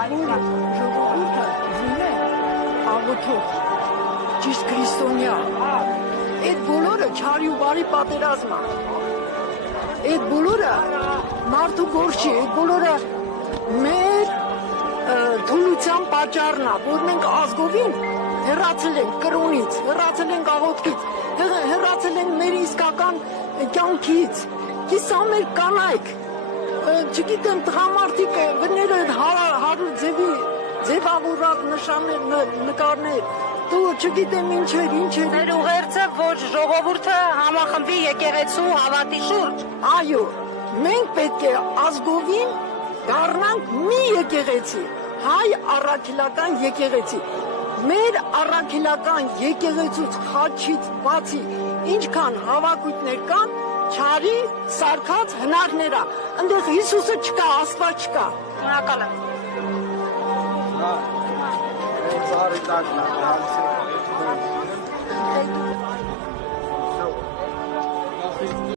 ժողովուրդը զինե աղոթող, ճիշտ քրիստոնյա, այդ բոլորը չարի ու բարի պատերազմ է, այդ բոլորը մարդու գործ չի, այդ բոլորը մեր թուլության պատճառն է, որ մենք ազգովին հեռացել ենք կրոնից, հեռացել ենք աղոթքից, հեռացել ենք մեր իսկական կյանքից, կիսա մեր կանայք, չգիտեմ տղամարդիկ վները հարուր ձևի ձևավորած նշաններ, նկարներ, դու չգիտեմ ինչեր։ Մեր ուղերձը ոչ ժողովուրդը համախմբի եկեղեցու հավատի շուրջ։ Այո, մենք պետք է ազգովին դառնանք մի եկեղեցի, հայ առաքելական եկեղեցի։ Մեր առաքելական եկեղեցուց խաչից բացի ինչքան հավաքույթներ կան, չարի սարքած հնարքներա, ընդեղ Հիսուսը չկա, Աստված չկա։ Շնորհակալ եմ։